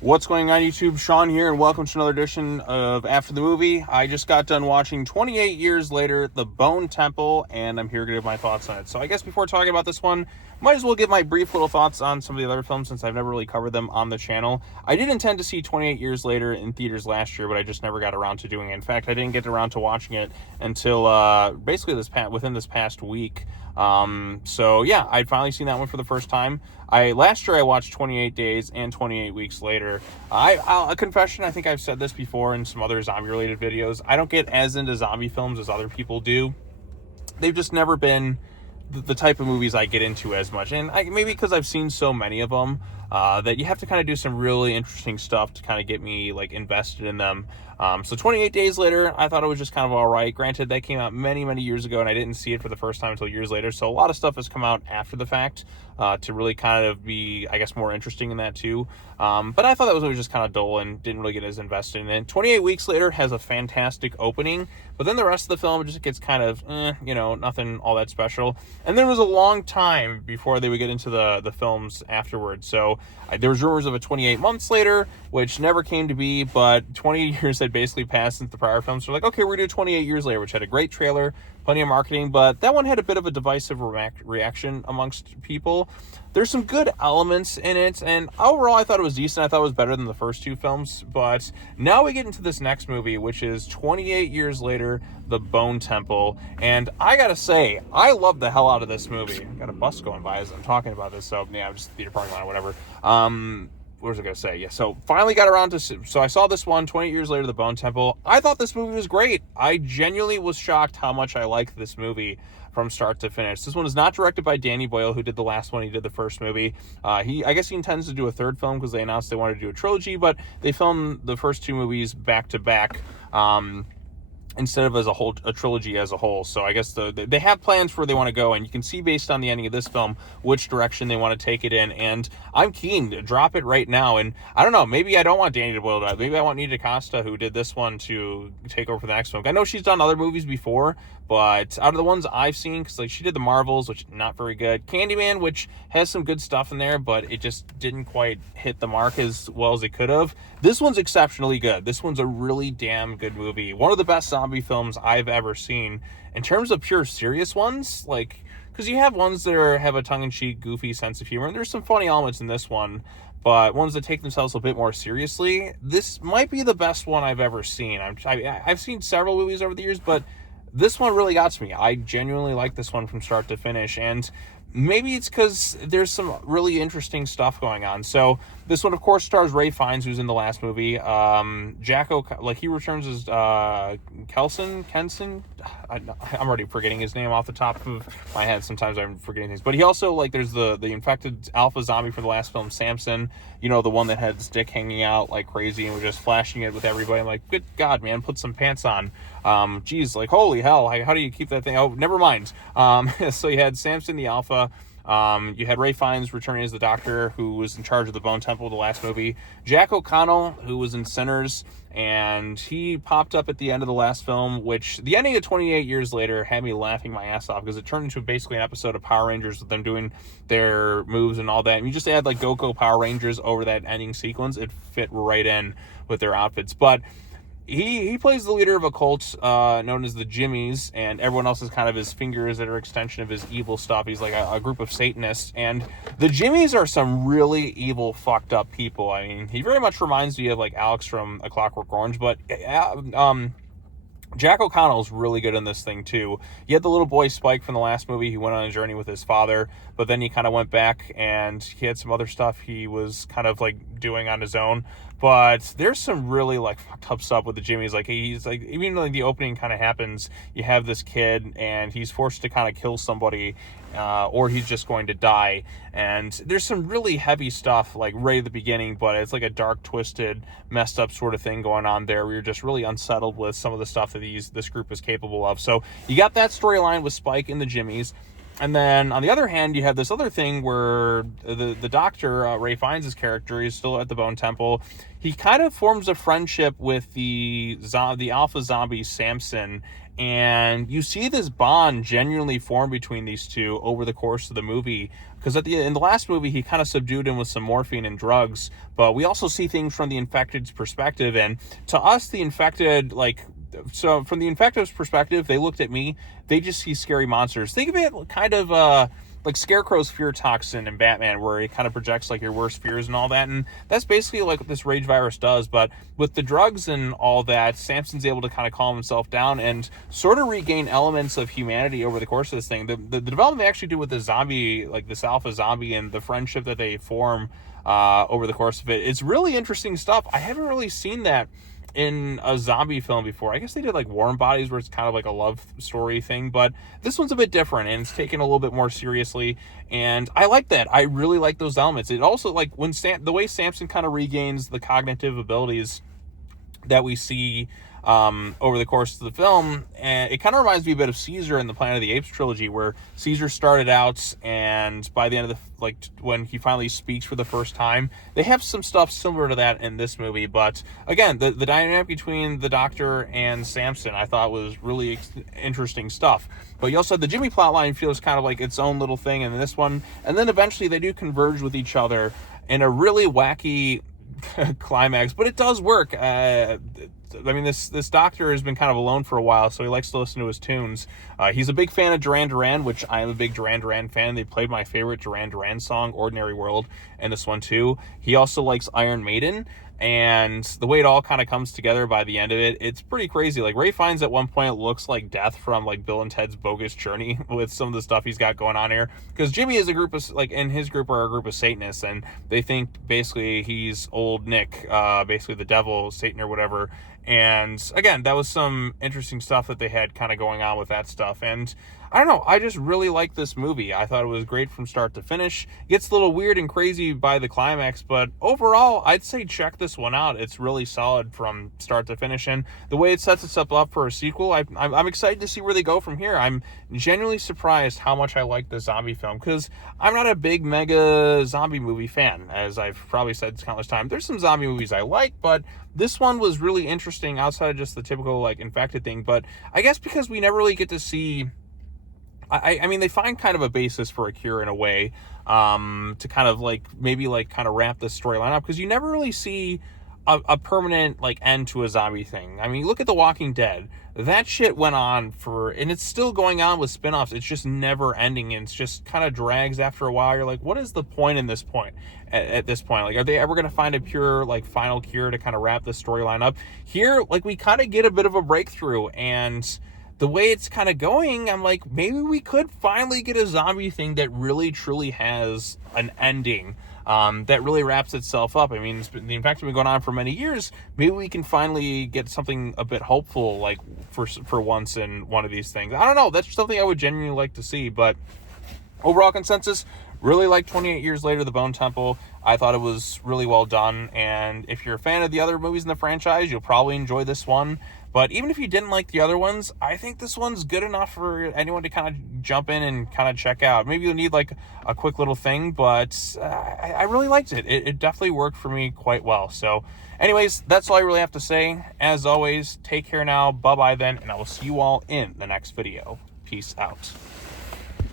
What's going on, YouTube? Sean here, and welcome to another edition of After the Movie. I just got done watching 28 years later, The Bone Temple, and I'm here to give my thoughts on it. So I guess before talking about this one, might as well give my brief little thoughts on some of the other films since I've never really covered them on the channel. I did intend to see 28 years later in theaters last year, but I just never got around to doing it. In fact, I didn't get around to watching it until basically within this past week. So yeah, I'd finally seen that one for the first time. Last year I watched 28 Days and 28 Weeks Later. A confession, I think I've said this before in some other zombie related videos. I don't get as into zombie films as other people do. They've just never been the type of movies I get into as much. And maybe because I've seen so many of them, that you have to kind of do some really interesting stuff to kind of get me like invested in them. So 28 Days Later, I thought it was just kind of all right. Granted, that came out many, many years ago, and I didn't see it for the first time until years later. So a lot of stuff has come out after the fact to really kind of be, I guess, more interesting in that too. But I thought that was just kind of dull and didn't really get as invested in it. 28 Weeks Later has a fantastic opening, but then the rest of the film just gets kind of, nothing all that special. And there was a long time before they would get into the films afterwards. So there was rumors of a 28 Months Later, which never came to be, but 20 years had basically passed since the prior films. So like, okay, we're going to do 28 Years Later, which had a great trailer, plenty of marketing, but that one had a bit of a divisive reaction amongst people. There's some good elements in it, and overall I thought it was decent. I thought it was better than the first two films, but now we get into this next movie, which is 28 Years Later, The Bone Temple, and I gotta say, I love the hell out of this movie. I got a bus going by as I'm talking about this, so yeah, I'm just theater parking lot or whatever. What was I going to say? Yeah, so finally got around to... So I saw this one, 28 Years Later, The Bone Temple. I thought this movie was great. I genuinely was shocked how much I liked this movie from start to finish. This one is not directed by Danny Boyle, who did the last one. He did the first movie. I guess he intends to do a third film because they announced they wanted to do a trilogy, but they filmed the first two movies back to back. Instead of a trilogy as a whole. So I guess they have plans for where they want to go, and you can see based on the ending of this film which direction they want to take it in, and I'm keen to drop it right now. And I don't know, maybe I don't want Danny Boyle to, maybe I want Nita Costa, who did this one, to take over for the next film. I know she's done other movies before, but out of the ones I've seen, because like she did The Marvels, which not very good, Candyman, which has some good stuff in there, but it just didn't quite hit the mark as well as it could have. This one's exceptionally good. This one's a really damn good movie. One of the best zombie films I've ever seen. In terms of pure serious ones, like, because you have ones that have a tongue-in-cheek, goofy sense of humor, and there's some funny elements in this one, but ones that take themselves a bit more seriously, this might be the best one I've ever seen. I've seen several movies over the years, but this one really got to me. I genuinely like this one from start to finish, and maybe it's because there's some really interesting stuff going on. So this one, of course, stars Ray Fiennes, who's in the last movie. He returns as Kelson. I'm already forgetting his name off the top of my head. Sometimes I'm forgetting things. But he also, there's the infected alpha zombie from the last film, Samson. You know, the one that had his dick hanging out like crazy and was just flashing it with everybody. I'm like, good God, man, put some pants on. Geez, like, holy hell, how do you keep that thing? Oh, never mind. So you had Samson the alpha. You had Ray Fiennes returning as the doctor who was in charge of the Bone Temple, the last movie. Jack O'Connell, who was in Sinners, and he popped up at the end of the last film, which the ending of 28 Years Later had me laughing my ass off because it turned into basically an episode of Power Rangers with them doing their moves and all that. And you just add like Go-Go Power Rangers over that ending sequence. It fit right in with their outfits. But he plays the leader of a cult known as the Jimmies, and everyone else is kind of his fingers that are an extension of his evil stuff. He's like a group of Satanists, and the Jimmies are some really evil, fucked up people. I mean, he very much reminds me of like Alex from A Clockwork Orange, but Jack O'Connell's really good in this thing too. You had the little boy Spike from the last movie. He went on a journey with his father, but then he kind of went back and he had some other stuff he was kind of like doing on his own. But there's some really like fucked up stuff with the Jimmies. Like he's like, even like the opening kind of happens, you have this kid and he's forced to kind of kill somebody, or he's just going to die. And there's some really heavy stuff like right at the beginning, but it's like a dark, twisted, messed up sort of thing going on there where you're just really unsettled with some of the stuff that this group is capable of. So you got that storyline with Spike and the Jimmies. And then on the other hand, you have this other thing where the doctor, Ray Fiennes' character, is still at the Bone Temple. He kind of forms a friendship with the alpha zombie Samson, and you see this bond genuinely form between these two over the course of the movie. Because in the last movie, he kind of subdued him with some morphine and drugs, but we also see things from the infected's perspective. And to us, the infected, so from the infective's perspective, they looked at me, they just see scary monsters. Think of it kind of like Scarecrow's fear toxin in Batman, where it kind of projects like your worst fears and all that. And that's basically like what this rage virus does. But with the drugs and all that, Samson's able to kind of calm himself down and sort of regain elements of humanity over the course of this thing. The development they actually do with the zombie, like this alpha zombie, and the friendship that they form over the course of it, it's really interesting stuff. I haven't really seen that in a zombie film before. I guess they did like Warm Bodies, where it's kind of like a love story thing, but this one's a bit different and it's taken a little bit more seriously, and I like that. I really like those elements. It also, like, when the way Samson kind of regains the cognitive abilities that we see over the course of the film, and it kind of reminds me a bit of Caesar in the Planet of the Apes trilogy, where Caesar started out, and by the end of when he finally speaks for the first time, they have some stuff similar to that in this movie. But again, the dynamic between the Doctor and Samson, I thought, was really interesting stuff. But you also have the Jimmy plotline feels kind of like its own little thing in this one, and then eventually they do converge with each other in a really wacky climax, but it does work. I mean, this doctor has been kind of alone for a while, so he likes to listen to his tunes. He's a big fan of Duran Duran, which I am a big Duran Duran fan. They played my favorite Duran Duran song, Ordinary World, and this one too. He also likes Iron Maiden, and the way it all kind of comes together by the end of it, it's pretty crazy. Like, Ray Fiennes at one point looks like Death from like Bill and Ted's Bogus Journey with some of the stuff he's got going on here, because Jimmy is a group of, like, in his group are a group of Satanists, and they think basically he's old Nick, basically the devil, Satan or whatever. And again, that was some interesting stuff that they had kind of going on with that stuff. And I don't know, I just really like this movie. I thought it was great from start to finish. It gets a little weird and crazy by the climax, but overall, I'd say check this one out. It's really solid from start to finish, and the way it sets itself up for a sequel, I'm excited to see where they go from here. I'm genuinely surprised how much I like the zombie film, because I'm not a big mega zombie movie fan, as I've probably said countless times. There's some zombie movies I like, but this one was really interesting outside of just the typical, like, infected thing. But I guess because we never really get to see, I mean, they find kind of a basis for a cure in a way, to kind of like maybe like kind of wrap this storyline up, because you never really see a permanent like end to a zombie thing. I mean, look at The Walking Dead. That shit went on and it's still going on with spin-offs. It's just never ending, and it's just kind of drags after a while. You're like, what is the point in this point? At this point, like, are they ever going to find a pure, like, final cure to kind of wrap this storyline up? Here, like, we kind of get a bit of a breakthrough, and the way it's kind of going, I'm like, maybe we could finally get a zombie thing that really truly has an ending, that really wraps itself up. I mean, the infection's been going on for many years. Maybe we can finally get something a bit hopeful, like, for once in one of these things. I don't know. That's something I would genuinely like to see. But overall consensus, really like 28 Years Later, The Bone Temple. I thought it was really well done. And if you're a fan of the other movies in the franchise, you'll probably enjoy this one. But even if you didn't like the other ones, I think this one's good enough for anyone to kind of jump in and kind of check out. Maybe you'll need like a quick little thing, but I really liked it. It definitely worked for me quite well. So anyways, that's all I really have to say. As always, take care now. Bye-bye then, and I will see you all in the next video. Peace out.